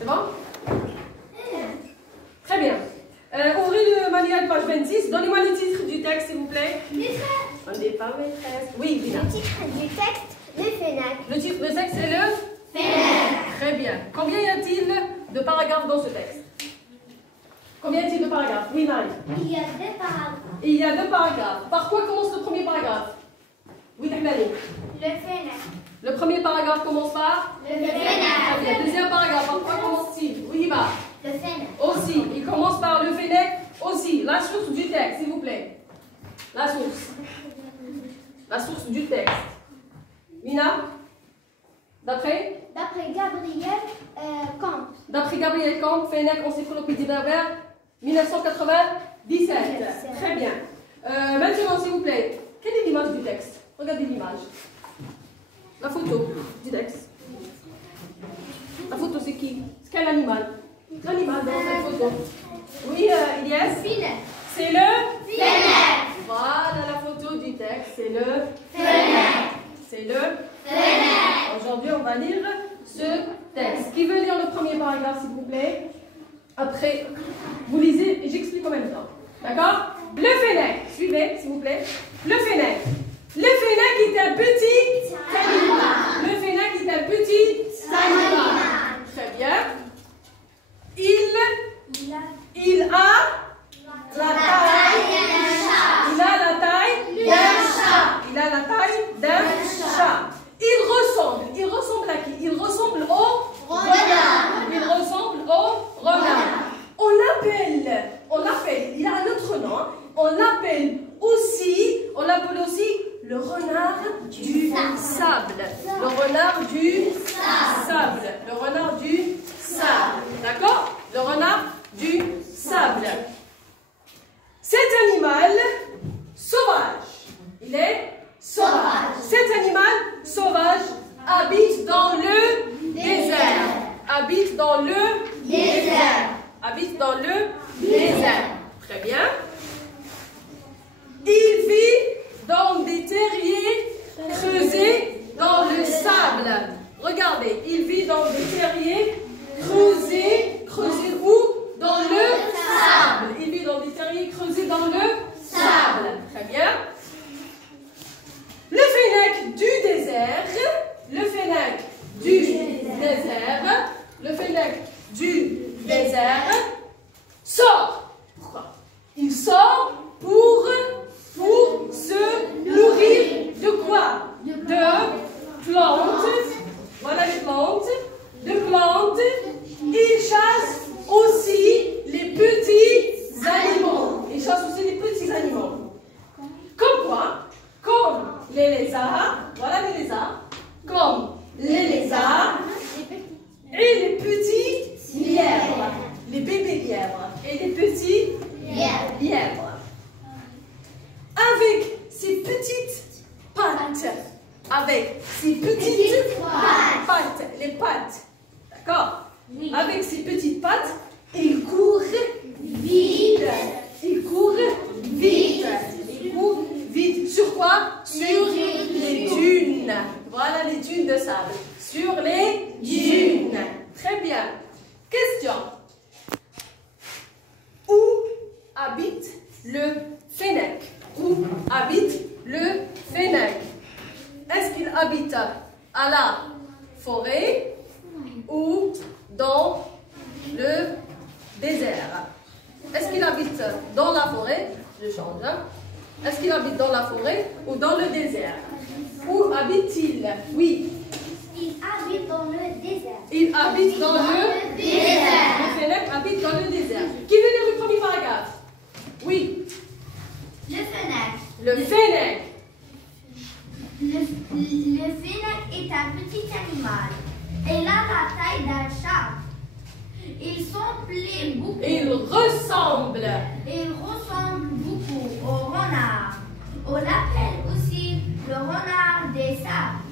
C'est bon? Très bien. Ouvrez le manuel, page 26. Donnez-moi le titre du texte, s'il vous plaît. Maîtresse. On n'est pas maîtresse. Oui, Dina. Le titre du texte, le Fennec. Le titre du texte, c'est le Fennec. Très bien. Combien y a-t-il de paragraphes dans ce texte? Combien y a-t-il de paragraphes? Oui, Marie. Il y a 2 paragraphes. Il y a 2 paragraphes. Par quoi commence le premier paragraphe? Oui, Ahmadi. Le Fennec. Le premier paragraphe commence par Le Fennec. Très bien. Deuxième paragraphe, par quoi commence-t-il? Oui, Hiba. Le Fennec. Aussi. Il commence par le Fennec aussi. La source du texte, s'il vous plaît. La source. La source du texte. Mina? D'après? D'après Gabriel Comte. D'après Gabriel Comte, Fennec, encyclopédie berbère, 1997. Très bien. Maintenant, s'il vous plaît, quelle est l'image du texte? Regardez l'image. La photo du texte. La photo, c'est qui? C'est quel animal? L'animal dans cette photo. Oui, Ilias? Fennec. C'est le Fennec. Voilà la photo du texte, c'est le Fennec. C'est le Fennec. Aujourd'hui, on va lire ce texte. Qui veut lire le premier paragraphe, s'il vous plaît? Après, vous lisez et j'explique en même temps. D'accord? Le Fennec. Suivez, s'il vous plaît. Le Fennec. Le Fennec est un petit animal. Le Fennec est un petit animal. Très bien. Il a la taille. Il a la taille d'un chat. Il a la taille d'un chat. Il ressemble à qui? Il ressemble au renard. Il ressemble au renard. On l'appelle, il a un autre nom. On l'appelle aussi le renard du sable. Le renard du sable. Le renard du sable. D'accord? Le renard du sable. Cet animal sauvage. Il est sauvage. Cet animal sauvage habite dans le désert. Habite dans le désert. Habite dans le désert. Très bien. Il vit dans des terriers creusés dans le sable. Regardez, il vit dans des terriers creusés où? Dans le sable. Il vit dans des terriers creusés dans le sable. Très bien. Le Fennec du désert. Le Fennec du désert. Le Fennec du désert sort. Pourquoi? Il sort pour se nourrir de quoi? De plantes. Voilà les plantes. De plantes. Il chasse aussi les petits animaux. Il chasse aussi les petits animaux. Comme quoi? Comme les lézards. Voilà les lézards. Comme les lézards. Et les petits lièvres. Les bébés lièvres. Et les petits lièvres. Avec ses petites pattes. Avec ses petites pattes. Les pattes. D'accord? Oui. Avec ses petites pattes, il court vite. Il court vite. Il court vite. Sur quoi? Sur les dunes. Voilà les dunes de sable. Sur les dunes. Très bien. Question. Où habite le Fennec? Où habite le Fennec? Est-ce qu'il habite à la forêt ou dans le désert? Est-ce qu'il habite dans la forêt? Je change. Est-ce qu'il habite dans la forêt ou dans le désert? Où habite-t-il? Oui. Il habite dans le désert. Il habite dans le désert. Le Fennec habite dans le désert. Qui veut lire le premier paragraphe? Oui. Le Fennec. Le Fennec. Le Fennec est un petit animal. Il a la taille d'un chat. Il semble beaucoup. Il ressemble. Il ressemble beaucoup au renard. On l'appelle aussi le renard des sables.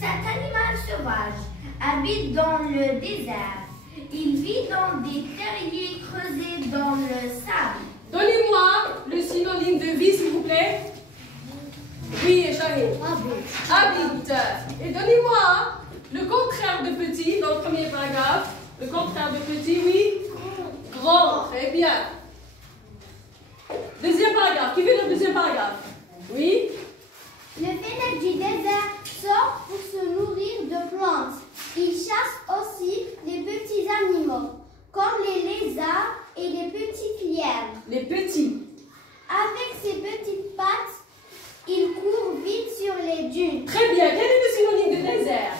Cet animal sauvage habite dans le désert. Il vit dans des terriers creusés dans le sable. Donnez-moi le synonyme de vie, s'il vous plaît. Oui, Shahid. Habite. Et donnez-moi le contraire de petit dans le premier paragraphe. Le contraire de petit, oui. Grand. Très bien. Deuxième paragraphe. Qui veut le deuxième paragraphe? Oui. Le fennec du désert sort pour se nourrir de plantes. Il chasse aussi les petits animaux, comme les lézards et les petites lièvres. Les petits. Avec ses petites pattes, il court vite sur les dunes. Très bien. Quel est le synonyme de désert?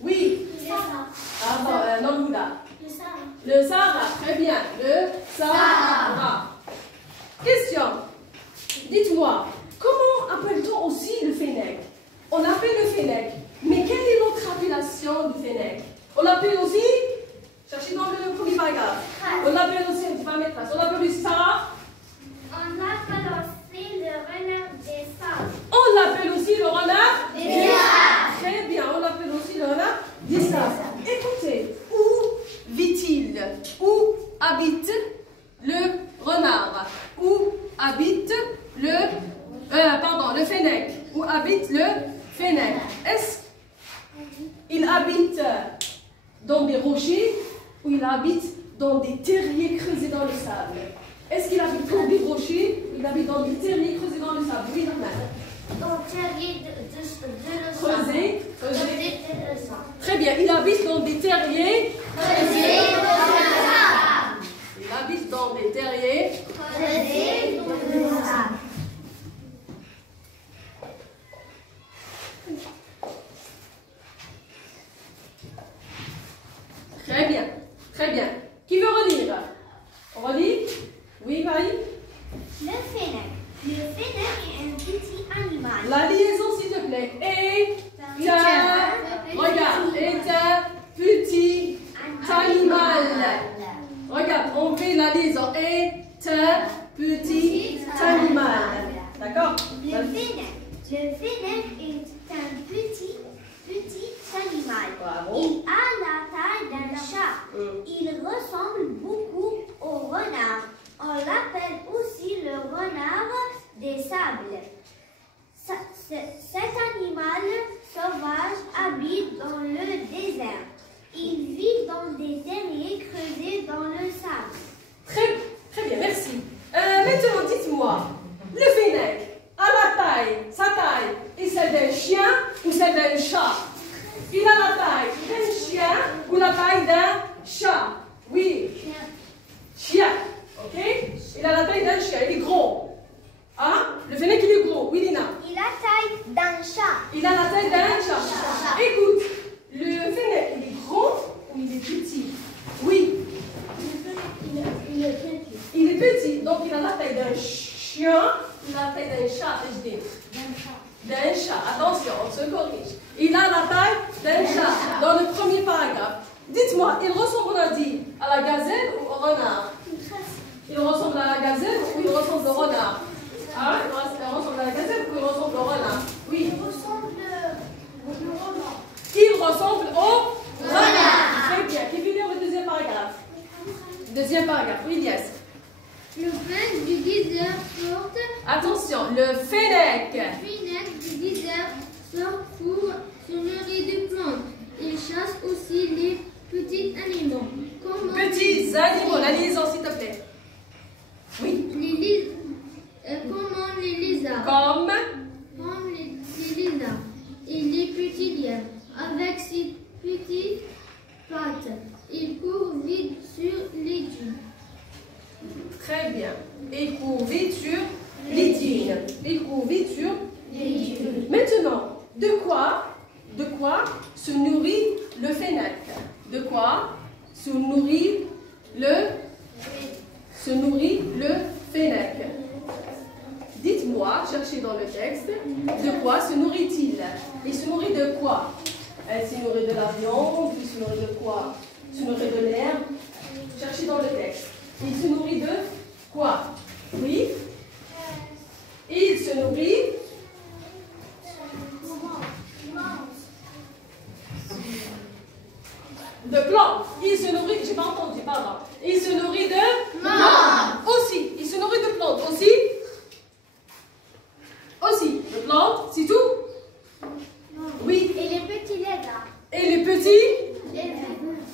Oui. Ah bon, non, Bouddha. Le Sahara. Très bien. Le Sahara. Question. Dites-moi, comment appelle-t-on aussi le fennec? On l'appelle le fennec. Mais quelle est l'autre appellation du fennec? On l'appelle aussi, cherchez dans le premier paragraphe. On l'appelle aussi, on ne va mettre place. On l'appelle aussi ça. On appelle aussi le renard des sables. On l'appelle aussi le renard des sables. Très bien, on l'appelle aussi le renard des sables. Écoutez, où vit-il? Où habite le renard? Où habite le fennec? Où habite le fennec? Est-ce qu'il habite dans des rochers ou il habite dans des terriers creusés dans le sable? Est-ce qu'il habite dans des rochers ou il habite dans des terriers creusés dans le sable? Oui, normal. Dans terrier de Creusés. Très bien, il habite dans des terriers creusés dans le sable. Il habite dans des terriers Creusés dans le sable. Très bien, très bien. Qui veut relire? On relit? Oui, Marie? Le fennec. Le fennec est un petit animal. La liaison, s'il te plaît. Regarde, est un petit animal. Regarde, on fait la liaison. Est un petit animal. D'accord? Le fennec est un petit animal. Bravo. Il a la taille d'un chat. Il ressemble beaucoup au renard. On l'appelle aussi le renard des sables. Cet animal sauvage habite dans le désert. Il vit dans des terriers creusés dans le sable. Très bien, merci. Maintenant, dites-moi, le fennec a sa taille est celle d'un chien ou celle d'un chat? Il a la taille d'un chien ou la taille d'un chat? Oui. Chien. Ok? Il a la taille d'un chien. Il est gros. Hein? Le fennec, il est gros. Oui, Lina? Il a la taille d'un chat. Il a la taille d'un chat. Écoute, le fennec, il est gros ou il est petit? Oui. Il est petit. Donc, il a la taille d'un chien. Il a la taille d'un chat, je dis. D'un chat. Attention, on se corrige. Il a la taille d'un chat. Dans le premier paragraphe. Dites-moi, il ressemble, on a dit, à la gazelle ou au renard? Il ressemble à la gazelle ou il ressemble au renard? Ah, il ressemble à la gazelle ou il ressemble au renard? Oui. Il ressemble au renard. Il ressemble au renard. Très bien. Qui veut lire le deuxième paragraphe? Deuxième paragraphe. Oui, yes. Le fennec du désert sort. Attention, le fennec. Le fennec du désert sort pour se nourrir de plantes. Il chasse aussi les petits animaux. Petits animaux. La liaison, s'il te plaît. Oui. Comment les lézards. Comme Les lézards et les petits lièvres. Avec ses petites pattes, il court vite sur les dunes. Très bien. Il court vite sur les dunes. Il court vite sur les dunes. Maintenant, de quoi se nourrit le fennec? De quoi se nourrit le fennec? Dites-moi, cherchez dans le texte, de quoi se nourrit-il? Il se nourrit de quoi? Il se nourrit de la viande, il se nourrit de quoi? Il se nourrit de l'herbe. Cherchez dans le texte. Il se nourrit de quoi? Oui? Il se nourrit de plantes. Il se nourrit, j'ai pas entendu, pardon. Il se nourrit de plantes. Aussi. Il se nourrit de plantes. Aussi. De plantes, c'est tout? Oui. Et les petits lézards. Et les petits?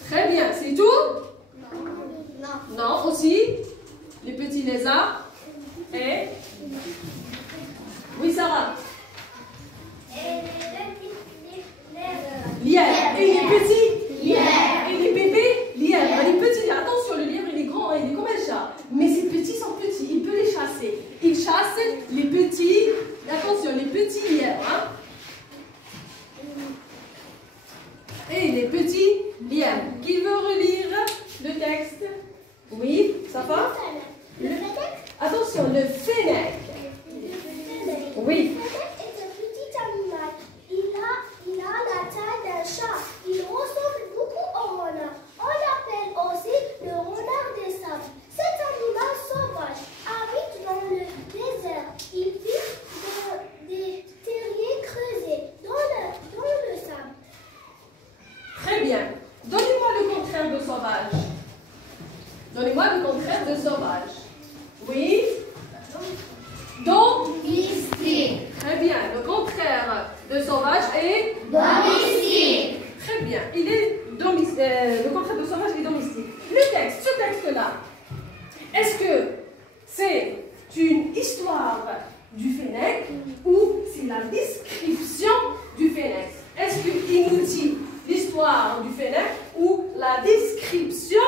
Très bien, c'est tout? Donnez-moi le contraire de sauvage. Oui. Domestique. Très bien. Le contraire de sauvage est Domestique. très bien. Il est le contraire de sauvage est domestique. Le texte, ce texte-là, est-ce que c'est une histoire du Fennec ou c'est la description du Fennec? Est-ce qu'il nous dit l'histoire du Fennec ou la description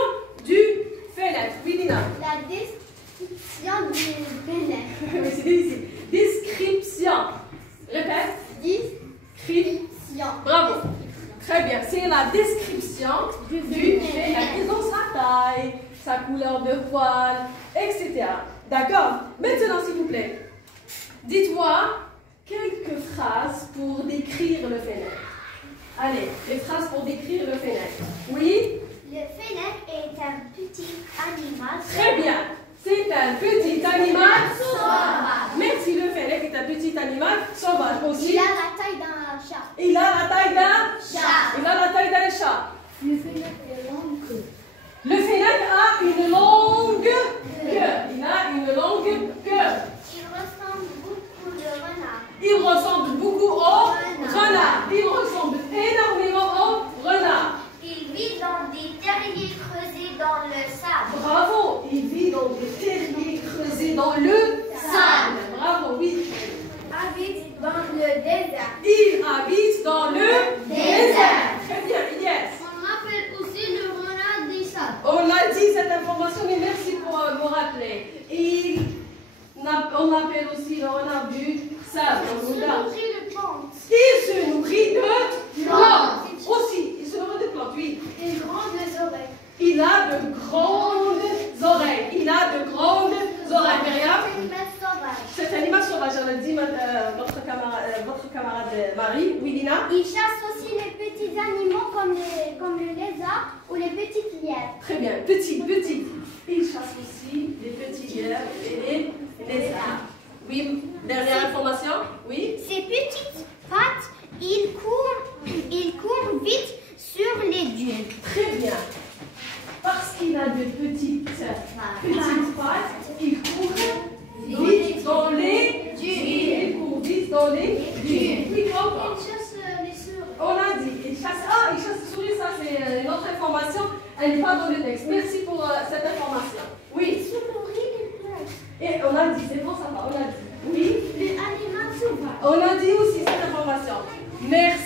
du Fennec? Oui, Lina. La description du Fennec. Oui, c'est difficile. Description. Répète. Description. Bravo. Très bien. C'est la description du Fennec. Ils ont sa taille, sa couleur de poil, etc. D'accord? Maintenant, s'il vous plaît, dites-moi quelques phrases pour décrire le Fennec. Allez, les phrases pour décrire le Fennec. Oui? Le Fennec est un petit animal. Très bien. C'est un petit animal Sauvage. Merci, le Fennec est un petit animal sauvage aussi. Il a la taille d'un chat. Il a la taille d'un Chat. Il a la taille d'un chat. Le Fennec est long. Le Fennec a une longue queue. Il a une longue queue. Il ressemble beaucoup au renard. Il ressemble beaucoup au renard. Il ressemble énormément au renard. Il vit dans des terriers creusés dans le sable. Bravo. Il vit dans des terriers creusés dans le sable. Bravo, oui. Habite dans le désert. Il habite dans le désert. Très bien, yes. On appelle aussi le renard des sables. On a dit cette information, mais merci pour me rappeler. On appelle aussi le renard du sable. Il se nourrit de plantes. Il se nourrit de plantes. Aussi, il se nourrit de plantes, oui. Et grandes oreilles. Il a de grandes oreilles. Il a de grandes oreilles. Myriam, Animal sauvage. cet animal sauvage, elle a dit votre camarade Marie. Oui, Lina. Il chasse aussi les petits animaux comme le lézard ou les petites lièvres. Très bien, petit. Il chasse aussi les petits lièvres et les lézards. Oui, dernière information. Oui. Ses petites pattes, il court vite sur les dunes. Très bien. Parce qu'il a de petites pattes, il court vite dans les dunes. Il court vite dans les dunes. Oui, encore. Il chasse les souris. On a dit, il chasse les souris, ça c'est une autre information, elle n'est pas dans le texte. Merci pour cette information. Il Oui, se nourrit des plantes. et on a dit, c'est bon, ça va, on a dit. Oui, Les animaux sauvages. on a dit aussi cette information. Merci.